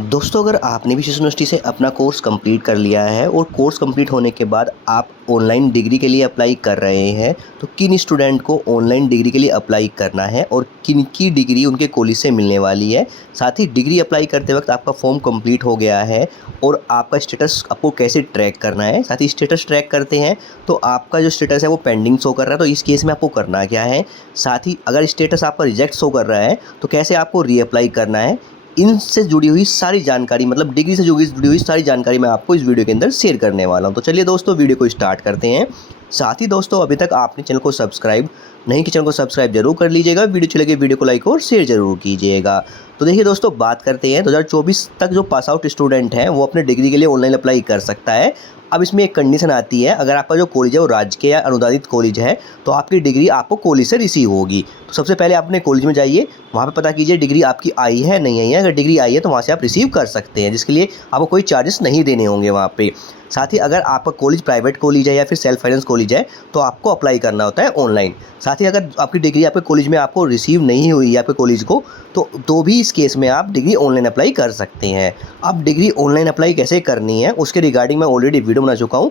दोस्तों, अगर आपने भी यूनिवर्सिटी से अपना कोर्स कंप्लीट कर लिया है और कोर्स कंप्लीट होने के बाद आप ऑनलाइन डिग्री के लिए अप्लाई कर रहे हैं, तो किन स्टूडेंट को ऑनलाइन डिग्री के लिए अप्लाई करना है और किन की डिग्री उनके कॉलेज से मिलने वाली है। साथ ही डिग्री अप्लाई करते वक्त आपका फॉर्म कंप्लीट हो गया है और आपका स्टेटस आपको कैसे ट्रैक करना है। साथ ही स्टेटस ट्रैक करते हैं तो आपका जो स्टेटस है वो पेंडिंग शो कर रहा है, तो इस केस में आपको करना क्या है। साथ ही अगर स्टेटस आपका रिजेक्ट शो कर रहा है तो कैसे आपको रीअप्लाई करना है। इनसे जुड़ी हुई सारी जानकारी, मतलब डिग्री से जुड़ी हुई सारी जानकारी मैं आपको इस वीडियो के अंदर शेयर करने वाला हूं। तो चलिए दोस्तों, वीडियो को स्टार्ट करते हैं। साथ ही दोस्तों, अभी तक आपने चैनल को सब्सक्राइब नहीं किया, चैनल को सब्सक्राइब जरूर कर लीजिएगा। वीडियो अच्छी लगे वीडियो को लाइक और शेयर जरूर कीजिएगा। तो देखिए दोस्तों, बात करते हैं 2024 तक जो पास आउट स्टूडेंट हैं वो अपने डिग्री के लिए ऑनलाइन अप्लाई कर सकता है। अब इसमें एक कंडीशन आती है, अगर आपका जो कॉलेज है वो राजकीय या अनुदानित कॉलेज है तो आपकी डिग्री आपको कॉलेज से रिसीव होगी। तो सबसे पहले आप अपने कॉलेज में जाइए, वहाँ पे पता कीजिए डिग्री आपकी आई है नहीं आई है। अगर डिग्री आई है तो वहाँ से आप रिसीव कर सकते हैं, जिसके लिए आपको कोई चार्जेस नहीं देने होंगे वहाँ पे। साथ ही अगर आपका कॉलेज प्राइवेट कॉलेज है या फिर सेल्फ फाइनेंस कॉलेज है तो आपको अप्लाई करना होता है ऑनलाइन। साथ ही अगर आपकी डिग्री आपके कॉलेज में आपको रिसीव नहीं हुई है आपके कॉलेज को, तो भी इस केस में आप डिग्री ऑनलाइन अप्लाई कर सकते हैं। अब डिग्री ऑनलाइन अप्लाई कैसे करनी है उसके रिगार्डिंग मैं ऑलरेडी वीडियो बना चुका हूँ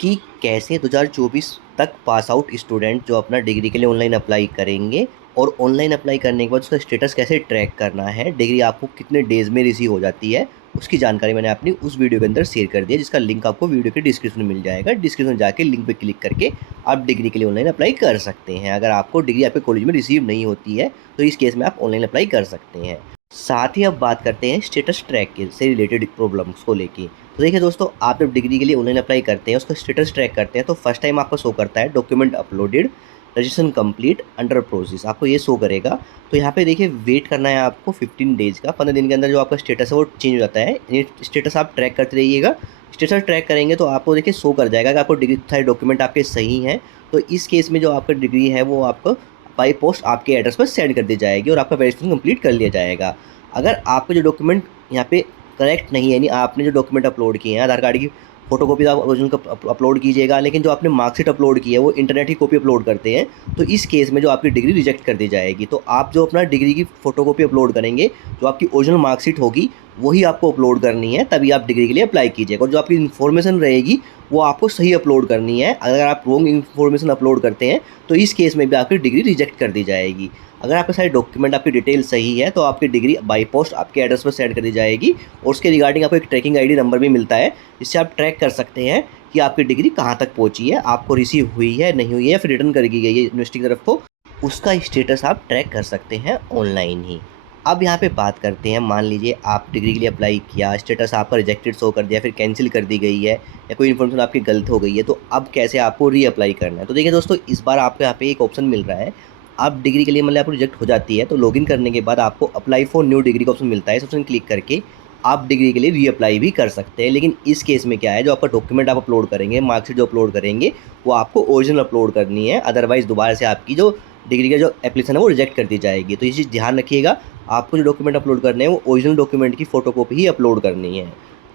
कि कैसे 2024 तक पास आउट स्टूडेंट जो अपना डिग्री के लिए ऑनलाइन अप्लाई करेंगे और ऑनलाइन अप्लाई करने के बाद उसका स्टेटस कैसे ट्रैक करना है, डिग्री आपको कितने डेज़ में रिसीव हो जाती है, उसकी जानकारी मैंने अपनी उस वीडियो के अंदर शेयर कर दी है, जिसका लिंक आपको वीडियो के डिस्क्रिप्शन में मिल जाएगा। डिस्क्रिप्शन में जाके लिंक पे क्लिक करके आप डिग्री के लिए ऑनलाइन अप्लाई कर सकते हैं। अगर आपको डिग्री आपके कॉलेज में रिसीव नहीं होती है तो इस केस में आप ऑनलाइन अप्लाई कर सकते हैं। साथ ही अब बात करते हैं स्टेटस ट्रैक के से रिलेटेड प्रॉब्लम्स को लेके। तो देखिए दोस्तों, आप जब डिग्री के लिए ऑनलाइन अप्लाई करते हैं, उसका स्टेटस ट्रैक करते हैं, तो फर्स्ट टाइम आपको शो करता है document uploaded, registration complete, under process, आपको ये शो करेगा। तो यहाँ पे देखिए वेट करना है आपको 15 डेज़ का। 15 दिन के अंदर जो आपका स्टेटस है वो चेंज हो जाता है। ये स्टेटस आप ट्रैक करते रहिएगा। स्टेटस ट्रैक करेंगे तो आपको देखिए शो कर जाएगा कि आपको डिग्री सारे डॉक्यूमेंट आपके सही हैं। तो इस केस में जो आपका डिग्री है वो आपको बाई पोस्ट आपके एड्रेस पर सेंड कर दी जाएगी और आपका वेरिफिकेशन कंप्लीट कर लिया जाएगा। अगर आपके जो डॉक्यूमेंट यहाँ पे करेक्ट नहीं है, यानी आपने जो डॉक्यूमेंट अपलोड किए हैं, आधार कार्ड की फोटोकॉपी आप ओरिजिनल का अपलोड कीजिएगा, लेकिन जो आपने मार्कशीट अपलोड की है वो इंटरनेट की कॉपी अपलोड करते हैं, तो इस केस में जो आपकी डिग्री रिजेक्ट कर दी जाएगी। तो आप जो अपना डिग्री की फोटोकॉपी अपलोड करेंगे, जो आपकी ओरिजिनल मार्कशीट होगी वही आपको अपलोड करनी है, तभी आप डिग्री के लिए अप्लाई कीजिएगा। और जो आपकी इन्फॉर्मेशन रहेगी वो आपको सही अपलोड करनी है। अगर आप रॉन्ग इन्फॉर्मेशन अपलोड करते हैं तो इस केस में भी आपकी डिग्री रिजेक्ट कर दी जाएगी। अगर आपके सारे डॉक्यूमेंट आपकी डिटेल सही है तो आपकी डिग्री बाई पोस्ट आपके एड्रेस पर सेंड कर दी जाएगी और उसके रिगार्डिंग आपको एक ट्रैकिंग आईडी नंबर भी मिलता है, जिससे आप ट्रैक कर सकते हैं कि आपकी डिग्री कहाँ तक पहुँची है, आपको रिसीव हुई है नहीं हुई है या फिर रिटर्न कर दी गई है यूनिवर्सिटी की तरफ को, उसका स्टेटस आप ट्रैक कर सकते हैं ऑनलाइन ही। अब यहाँ पे बात करते हैं, मान लीजिए आप डिग्री के लिए अप्लाई किया, स्टेटस आपका रिजेक्टेड शो कर दिया, फिर कैंसिल कर दी गई है या कोई इन्फॉर्मेशन आपकी गलत हो गई है, तो अब कैसे आपको रीअप्लाई करना है। तो देखिए दोस्तों, इस बार आपको यहाँ पे एक ऑप्शन मिल रहा है। आप डिग्री के लिए मतलब आपको रिजेक्ट हो जाती है तो लॉगिन करने के बाद आपको अप्लाई फॉर न्यू डिग्री का ऑप्शन मिलता है। इस ऑप्शन क्लिक करके आप डिग्री के लिए रीअप्लाई भी कर सकते हैं। लेकिन इस केस में क्या है, जो आपका डॉक्यूमेंट आप अपलोड करेंगे, मार्कशीट जो अपलोड करेंगे, वो आपको ओरिजिनल अपलोड करनी है, अदरवाइज़ दोबारा से आपकी जो डिग्री का जो एप्लीकेशन है वो रिजेक्ट कर दी जाएगी। तो ये चीज़ ध्यान रखिएगा, आपको जो डॉक्यूमेंट अपलोड करने हैं वो ओरिजिनल डॉक्यूमेंट की फ़ोटोकॉपी ही अपलोड करनी है।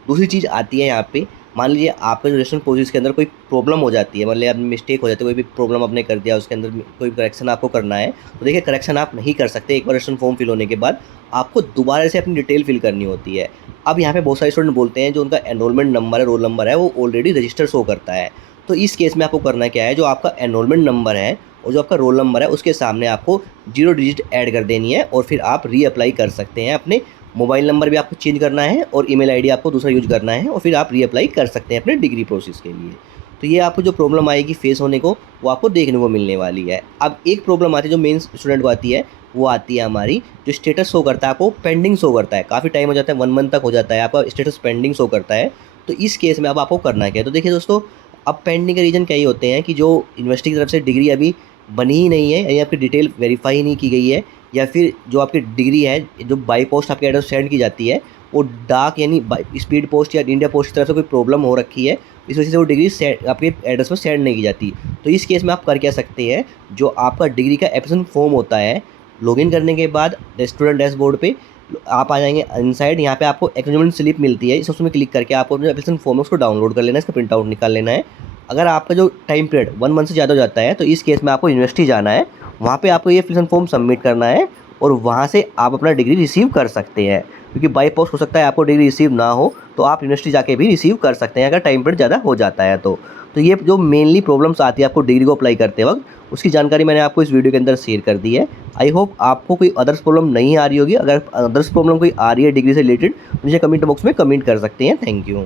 दूसरी चीज़ आती है यहाँ पे, मान लीजिए आपका जो रजिस्ट्रेशन प्रोसेस के अंदर कोई प्रॉब्लम हो जाती है, मतलब आपने मिस्टेक हो जाती है, कोई भी प्रॉब्लम आपने कर दिया, उसके अंदर कोई करेक्शन आपको करना है, तो देखिए करेक्शन आप नहीं कर सकते। एक बार रजिस्ट्रेशन फॉर्म फिल होने के बाद आपको दोबारा से अपनी डिटेल फिल करनी होती है। अब यहाँ पे बहुत सारे स्टूडेंट बोलते हैं जो उनका एनरोलमेंट नंबर है, रोल नंबर है, वो ऑलरेडी रजिस्टर शो करता है। तो इस केस में आपको करना क्या है, जो आपका एनरोलमेंट नंबर है और जो आपका रोल नंबर है उसके सामने आपको 0 डिजिट ऐड कर देनी है और फिर आप रीअप्लाई कर सकते हैं। अपने मोबाइल नंबर भी आपको चेंज करना है और ईमेल आईडी आपको दूसरा यूज़ करना है और फिर आप रीअप्लाई कर सकते हैं अपने डिग्री प्रोसेस के लिए। तो ये आपको जो प्रॉब्लम आएगी फेस होने को, वो आपको देखने को मिलने वाली है। अब एक प्रॉब्लम आती है जो मेन स्टूडेंट को आती है, वो आती है हमारी जो स्टेटस शो करता है, आपको पेंडिंग शो करता है, काफ़ी टाइम हो जाता है, 1 मंथ तक हो जाता है, आपका स्टेटस पेंडिंग शो करता है। तो इस केस में अब आपको करना क्या है, तो देखिए दोस्तों, अब पेंडिंग के रीज़न क्या ही होते हैं कि जो यूनिवर्सिटी की तरफ से डिग्री अभी बनी ही नहीं है, यानी आपकी डिटेल वेरीफाई ही नहीं की गई है, या फिर जो आपकी डिग्री है जो बाई पोस्ट आपके एड्रेस सेंड की जाती है, वो डाक यानी स्पीड पोस्ट या इंडिया पोस्ट की तरफ से कोई प्रॉब्लम हो रखी है, इस वजह से वो डिग्री आपके एड्रेस पर सेंड नहीं की जाती। तो इस केस में आप कर क्या सकते हैं, जो आपका डिग्री का एप्लीकेशन फॉर्म होता है, लॉगिन करने के बाद स्टूडेंट डैशबोर्ड पे आप आ जाएंगे, इनसाइड यहाँ पे आपको एक्नॉलेजमेंट स्लिप मिलती है, इस ऑप्शन में क्लिक करके आपको जो एप्लीकेशन फॉर्म है उसको डाउनलोड कर लेना है, इसका प्रिंट आउट निकाल लेना है। अगर आपका जो टाइम पीरियड 1 मंथ से ज़्यादा हो जाता है तो इस केस में आपको यूनिवर्सिटी जाना है, वहाँ पे आपको ये एप्लीकेशन फॉर्म सबमिट करना है और वहाँ से आप अपना डिग्री रिसीव कर सकते हैं। क्योंकि बाई पोस्ट हो सकता है आपको डिग्री रिसीव ना हो, तो आप यूनिवर्सिटी जाके भी रिसीव कर सकते हैं अगर टाइम पीरियड ज़्यादा हो जाता है तो ये जो मेनली प्रॉब्लम्स आती है आपको डिग्री को अप्लाई करते वक्त, उसकी जानकारी मैंने आपको इस वीडियो के अंदर शेयर कर दी है। आई होप आपको कोई अदर्स प्रॉब्लम नहीं आ रही होगी। अगर अदर्स प्रॉब्लम कोई आ रही है डिग्री से रिलेटेड, तो मुझे कमेंट बॉक्स में कमेंट कर सकते हैं। Thank you.